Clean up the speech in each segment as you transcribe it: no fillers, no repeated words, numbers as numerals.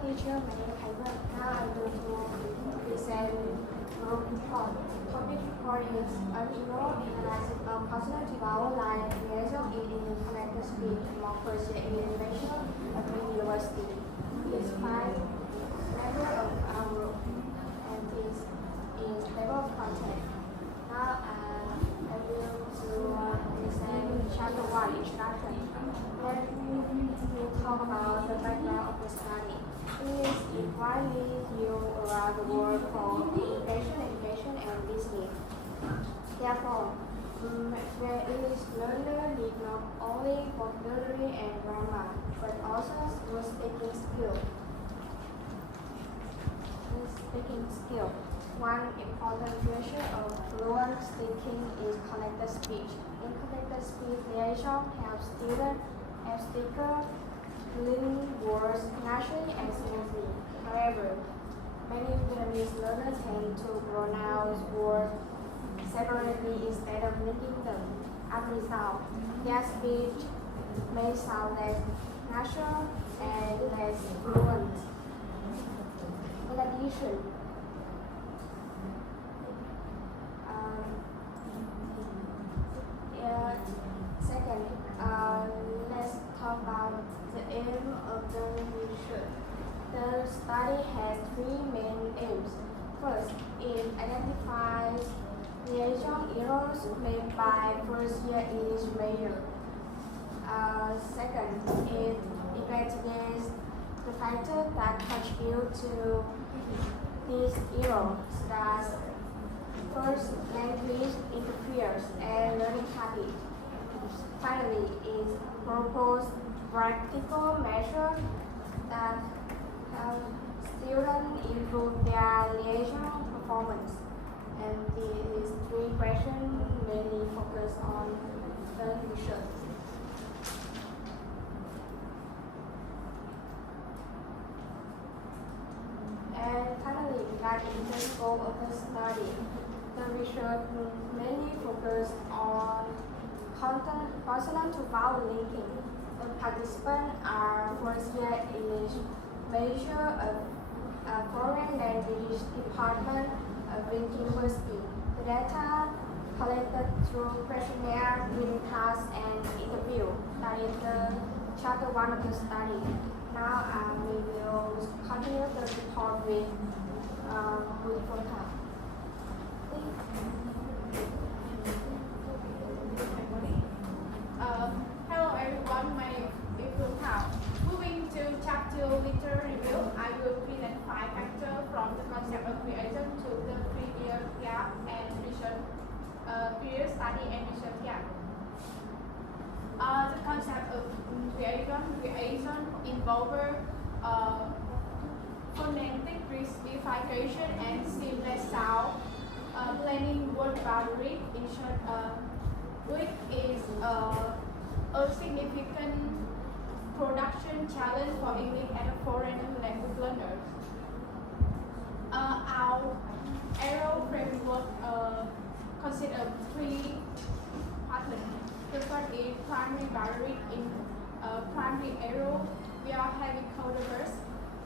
teacher, my name is Haiwan. Now I'm going to present group report. Topic report is an email analysis of consonant vowel line liaison in connected speech among first year in innovation at the university. It's 5 level of our group, and this is level of content. Now I will present chapter 1 introduction. Let me talk about the background of the study. It is widely used around the world for communication, education, and business. Therefore, there is learner need not only vocabulary and grammar, but also good speaking skill. One important feature of fluent speaking is connected speech. In connected speech, liaison helps students and speakers learn words naturally and smoothly. However, many Vietnamese learners tend to pronounce words separately instead of linking them. As a result, their speech may sound less natural and less fluent. In addition, second, let's talk about the aim of the research. The study has 3 main aims. First, it identifies liaison errors made by first-year English major. Second, it investigates the factors that contribute to these errors, such as first, language interferes and learning habits. Finally, it proposes practical measures that help students improve their liaison performance. And these 3 questions mainly focus on the research. And finally, regarding the scope of the study, the research mainly focused on consonant to vowel linking. The participants are first-year English major of foreign language department of Wing University. The data collected through questionnaire, reading tasks, and interview. That is the chapter 1 of the study. Now we will continue the report with Photo. Hello everyone, my name is Thảo. Moving to chapter literary review, I will present 5 factors from the concept of creation to the previous gap and research, previous study and research gap. The concept of creation involves phonetic reification and seamless sound, blending word boundary. In short, which is a significant production challenge for English and foreign language learners. Our arrow framework consists of 3 patterns. The first is primary boundary. In primary arrow, we are having codebus.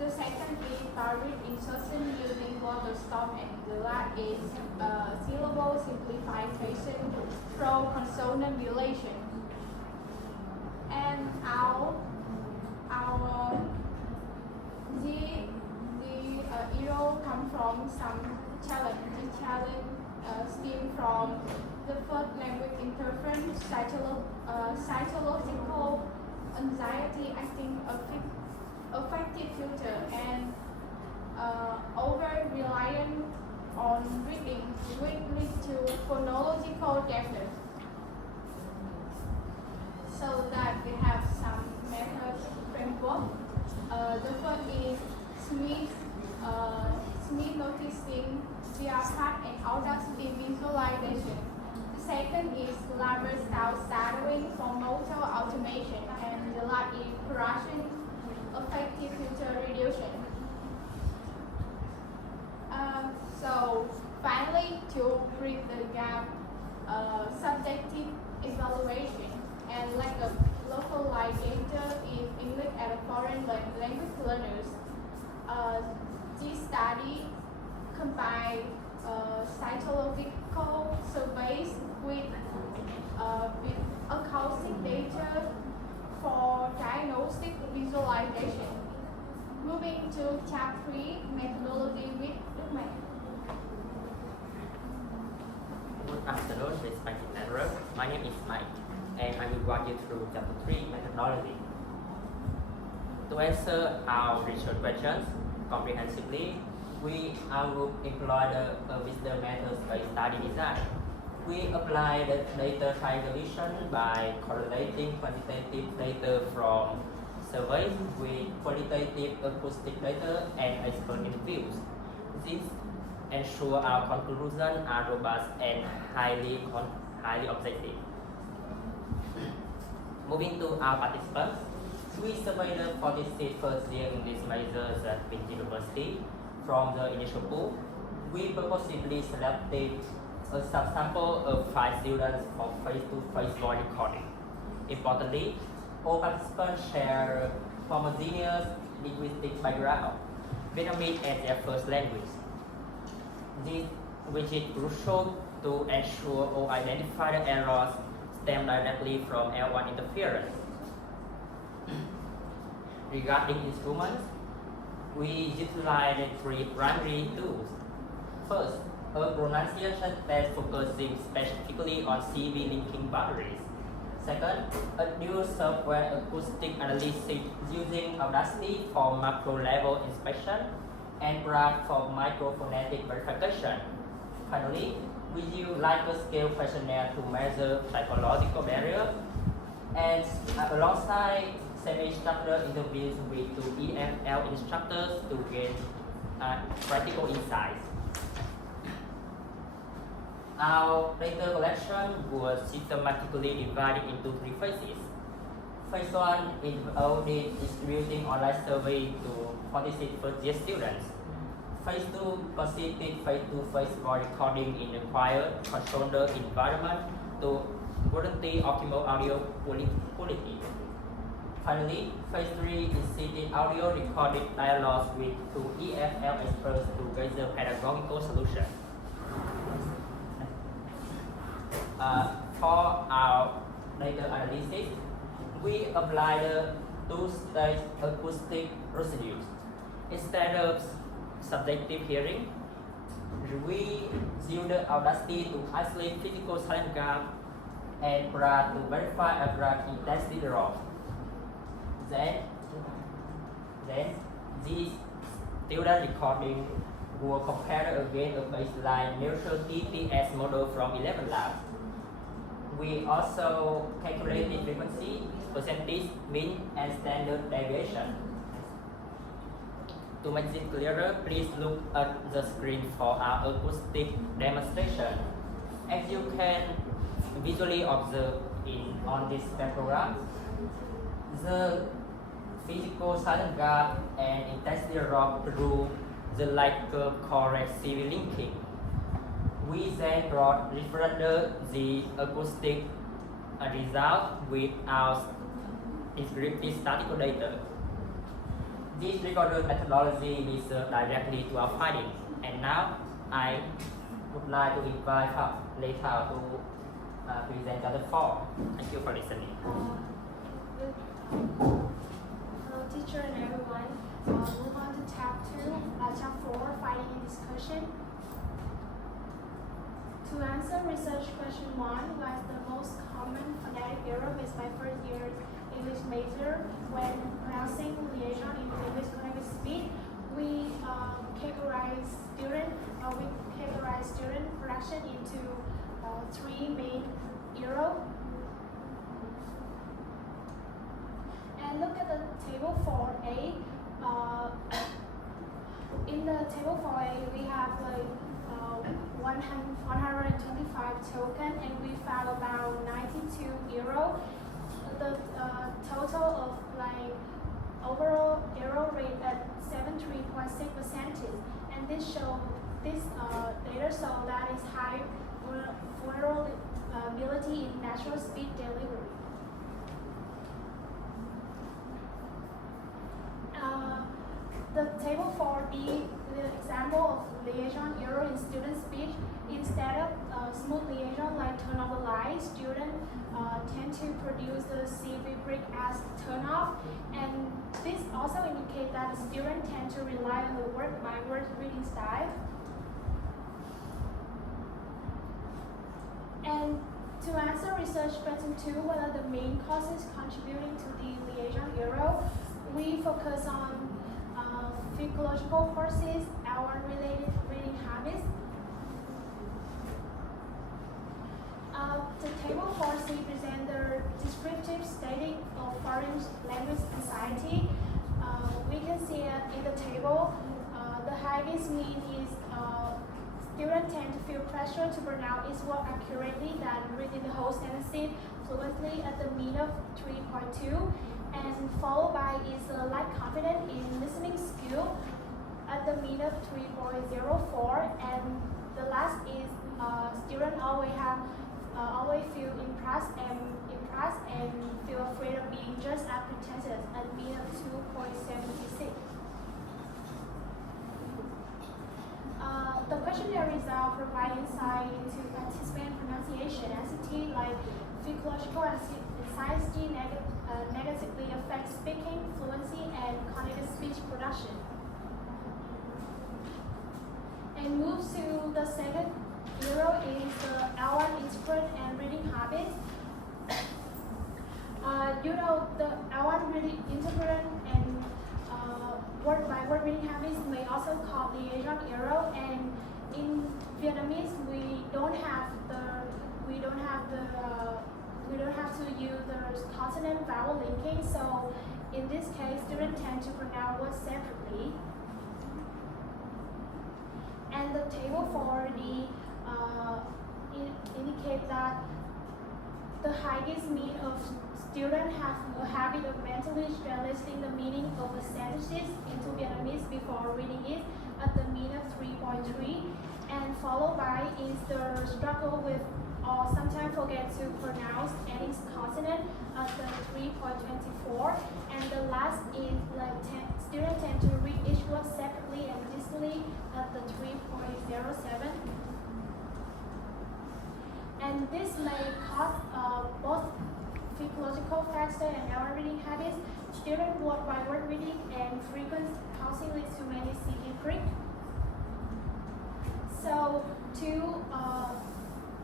The second is boundary insertion using water stop, and the last is syllable simplification through consonant relation. And the arrow come from some challenge. The challenge stem from the first language interference, psychological anxiety, acting affective filter, and over-reliance on reading, which leads to phonological deafness. So that we have some method framework. The first is Smith noticing via part and audacity visualization. The second is Lambert style shadowing for motor automation, and the last is correction affective filter reduction. So finally, to bridge the gap, subjective evaluation and lack of localized data in English and foreign language learners. This study combined cytological surveys with acoustic data for diagnostic visualization. Moving to tab 3, methodology with domain. Good afternoon, respected network. My name is Mike, and I will walk you through chapter 3, methodology. To answer our research questions comprehensively, our group employed a wisdom methods-based study design. We applied data triangulation by correlating quantitative data from surveys with qualitative acoustic data and expert interviews. This ensure our conclusions are robust and highly objective. Moving to our participants, we surveyed 46 first-year English majors at Thuyết University. From the initial pool, we purposely selected a subsample of 5 students for face-to-face voice recording. Importantly, all participants share homogeneous linguistic background, Vietnamese as their first language. This, which is crucial to ensure all identified errors stem directly from L1 interference. Regarding instruments, we utilized 3 primary tools. First, a pronunciation test focusing specifically on CV linking boundaries. Second, a dual software acoustic analysis using Audacity for macro-level inspection and Bragg for microphonetic verification. Finally, we use Likert scale questionnaire to measure psychological barriers, and alongside semi-structured interviews with 2 EFL instructors to gain practical insights. Our data collection was systematically divided into 3 phases. Phase 1 involved distributing online survey to 46 first-year students. Phase 2 consisted face-to-face voice recording in a quiet, controlled environment to guarantee optimal audio quality. Finally, phase 3 inserted audio recorded dialogues with 2 EFL experts to gather pedagogical solutions. For our data analysis, we applied 2-stage acoustic procedures. Instead of subjective hearing, we used Audacity to isolate physical silent gap and Bragg to verify abstract intensity drop. Then these student recording were compared against a baseline neutral TTS model from 11 labs. We also calculated frequency, percentage, mean, and standard deviation. To make this clearer, please look at the screen for our acoustic demonstration. As you can visually observe on this spectrogram, the physical silent gap and intensity drop through the Likert correct CV linking. We then referenced the acoustic result with our descriptive statistical data. This recorded methodology leads directly to our findings, and now I would like to invite Leta to present chapter 4. Thank you for listening. Hello, teacher and everyone. Move on to tab 4, finding and discussion. To answer research question 1, what's the most common phonetic error made by first-year English major when pronouncing liaison in English connected speed? We categorize student production into 3 main errors. And look at the table 4A. In the table 4A, we have 125 token, and we found about 92 euro. The total of overall error rate at 73.6%, and this data show that is high vulnerability in natural speed delivery. the table 4D is an example of liaison error in student speech. Instead of smooth liaison like turn off the light, students tend to produce the CV break as turn off, and this also indicates that the students tend to rely on the word by word reading style. And to answer research question 2, what are the main causes contributing to the liaison error, we focus on physiological causes, hour-related reading habits. The table 4C presents the descriptive static of foreign language anxiety. We can see in the table, the highest mean is students tend to feel pressure to pronounce each word accurately than reading the whole sentence fluently at the mean of 3.2, and followed by is lack confidence in listening skill at the mean of 3.04, and the last is students always feel impressed and feel afraid of being judged as pretentious at mean of 2.76. The questionnaire results provide insight into participant pronunciation anxiety, like physiological anxiety negatively affects speaking, fluency, and cognitive speech production. And move to the second error is the L1 interpret and reading habits. The L1 reading interpret and word by word reading habits may also call liaison error, and in Vietnamese we don't have to use the consonant vowel linking, so in this case students tend to pronounce words separately. And the table 4D indicate that the highest mean of students have a habit of mentally translating the meaning of a sentences into Vietnamese before reading it at the mean of 3.3, and followed by is the struggle with or sometimes forget to pronounce any consonant at the 3.24, and the last is like students tend to read each word separately and distantly at the 3.07. And this may cause both physiological factor and error reading habits. Student word by word reading and frequent pausing leads to many CV creep. So to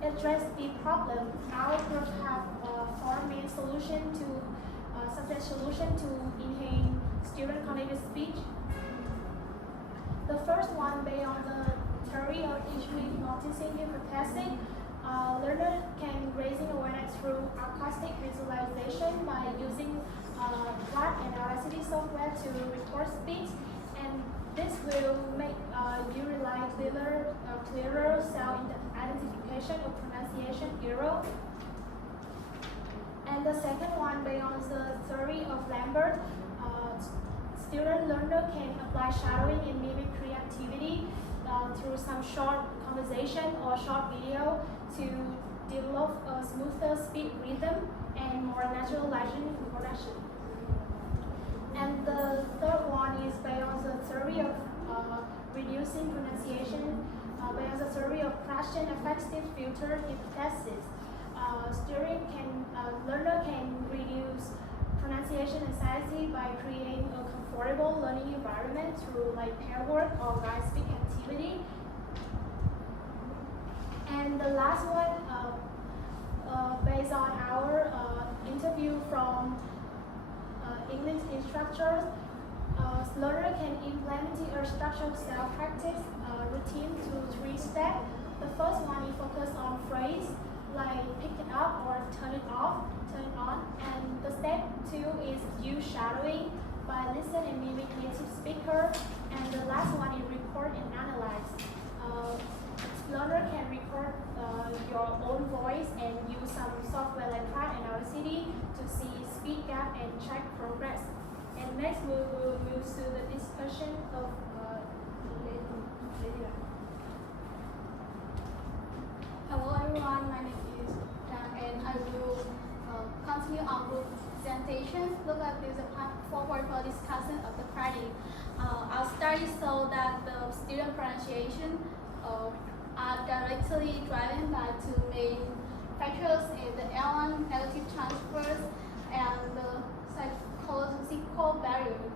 address the problem, our group have four main solutions to enhance student cognitive speech. The first one, based on the theory of Ishmael noticing hypothesis, learners can raising awareness through acoustic visualization by using plot and RCD software to record speech, and this will make you rely clearer self-identification of pronunciation error. And the second one, based on the theory of Lambert, student learner can apply shadowing and mimicry activity through some short conversation or short video to develop a smoother speech rhythm and more natural listening reproduction. And the third one is based on the theory of reducing pronunciation, based on the theory of question effective filter hypothesis. Learner can reduce pronunciation anxiety by creating a comfortable learning environment through like pair work or guide speak activity. And the last one, based on our interview from English instructors, learner can implement a structured self-practice routine through 3 steps. The first one is focus on phrase, like pick it up or turn it off, turn it on. And the step 2 is use shadowing by listen and mimic native speaker. And the last one is record and analyze. Learner can record your own voice and use some software like Pratt and RCD to see speed gap and track progress. And next we will move to the discussion of Hello everyone, my name is Trang and I will continue our group presentation. Look at this PowerPoint for discussion of the party. Our studies show that the student pronunciation are directly driven by two main factors in the L1 negative transfers and the psychological barrier.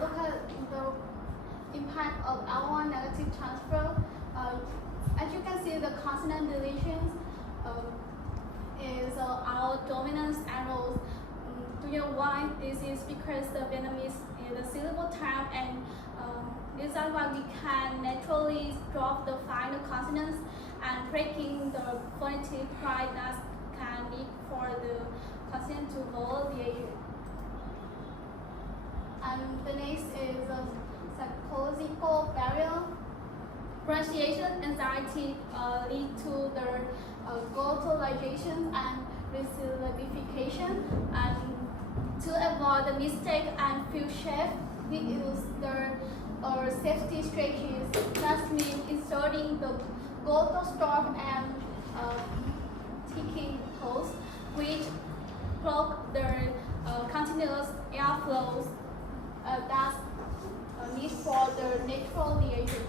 Look at the impact of L1 negative transfer. As you can see, the consonant deletions is our dominant arrows. Do you know why? This is because the Vietnamese is a syllable term, and this is why we can naturally drop the final consonants and breaking the phonetic pride that can need for the consonant to vowel liaison. And the next is a psychological barrier. Pronunciation anxiety lead to the glottalization and resyllabification. And to avoid the mistake and feel safe, we use the safety strategies. That means inserting the glottal stop and ticking pose, which block the continuous airflows that need for the natural liaison.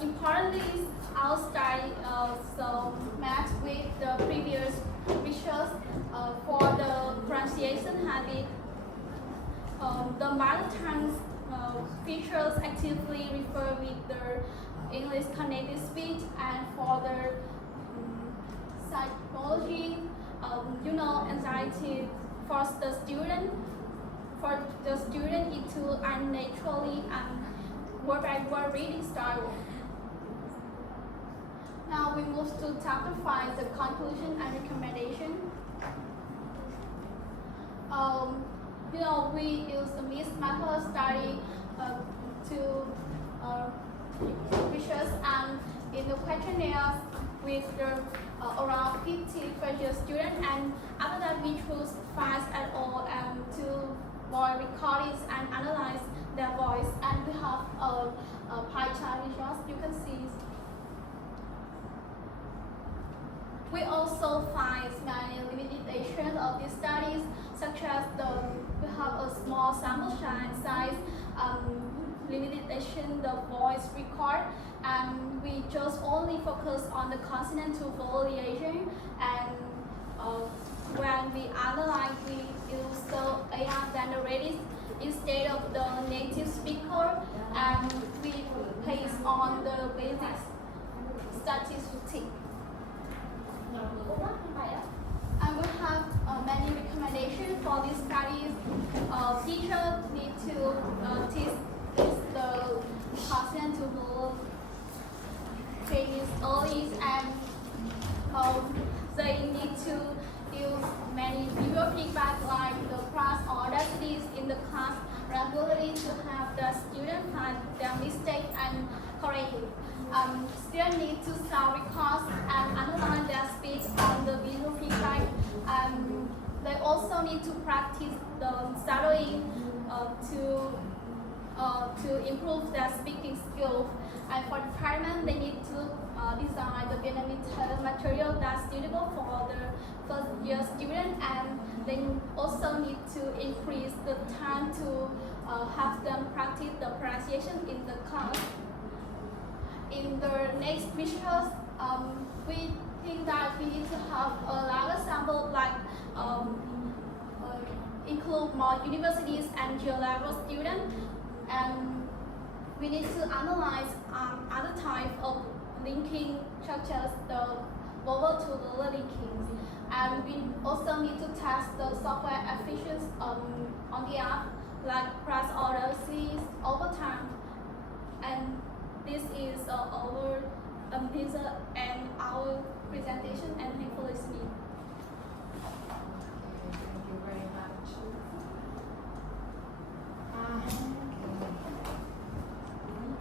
Importantly, our study so match with the previous research for the pronunciation habit. The mother tongue features actively refer with the English connected speech, and for the psychology, anxiety force the student into unnaturally and word-by-word reading style. Now we move to chapter 5, the conclusion and recommendation. We use the mixed method study to research, and in the questionnaires with around 50 first-year students, and after that we choose 5 at all to voice recordings and analyze their voice, and we have a pie chart results you can see. We also find many limitations of these studies, such as we have a small sample size, limitation the voice record, and we just only focus on the consonant to vowel liaison, and when we analyze, we use the AI generated instead of the native speaker, and we base on the basic statistics. And we have many recommendations for these studies. Teachers need to teach the consonant to vowel changes early, and they need to use many visual feedback like the class audacities in the class regularly to have the student find their mistake and correct it. Students need to sound records and analyze their speech on the visual feedback. They also need to practice the shadowing to improve their speaking skills. And for department, they need to design the Vietnamese material that's suitable for the first year student, and they also need to increase the time to have them practice the pronunciation in the class. In the next research, we think that we need to have a larger sample, like include more universities and GEO-level students, and we need to analyze other types of linking, such as the vowel to vowel linking, and we also need to test the software efficiency on the app, like class audacities over time. And this is our